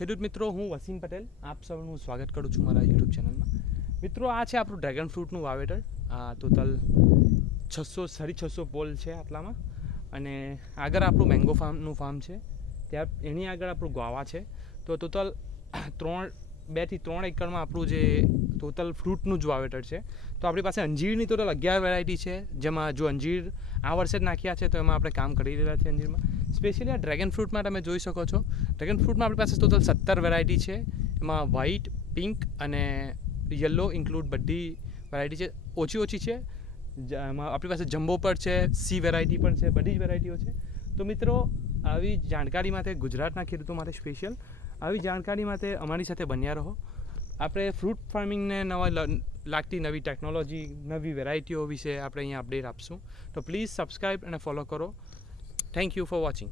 ખેડૂત મિત્રો, હું વસીમ પટેલ આપ સૌનું સ્વાગત કરું છું મારા યુટ્યુબ ચેનલમાં. મિત્રો, આ છે આપણું ડ્રેગન ફ્રૂટનું વાવેતર. આ ટોટલ 600 પોલ છે આટલામાં. અને આગળ આપણું મેંગો ફાર્મ છે, ત્યાં એની આગળ આપણું ગોવા છે. તો ટોટલ 2 થી 3 એકરમાં આપણું જે ટોટલ ફ્રૂટનું જ વાવેતર છે. તો આપણી પાસે અંજીરની ટોટલ 11 વેરાયટી છે, જેમાં જો અંજીર આ વર્ષે જ નાખ્યા છે તો એમાં આપણે કામ કરી રહેલા છે અંજીરમાં. સ્પેશિયલી આ ડ્રેગન ફ્રૂટમાં તમે જોઈ શકો છો, ડ્રેગન ફ્રૂટમાં આપણી પાસે ટોટલ 17 વેરાયટી છે. એમાં વ્હાઇટ, પિંક અને યલો ઇન્ક્લુડ બધી વેરાયટી છે. ઓછી છે, એમાં આપણી પાસે જમ્બો પર છે, સી વેરાયટી પણ છે, બધી જ વેરાયટીઓ છે. તો મિત્રો, આવી જાણકારી માટે, ગુજરાતના ખેડૂતો માટે સ્પેશિયલ આવી જાણકારી માટે અમારી સાથે બન્યા રહો. આપણે ફ્રૂટ ફાર્મિંગને લાગતી નવી ટેકનોલોજી, નવી વેરાયટીઓ વિશે આપણે અહીંયા અપડેટ આપશું. તો પ્લીઝ સબસ્ક્રાઈબ અને ફોલો કરો. Thank you for watching.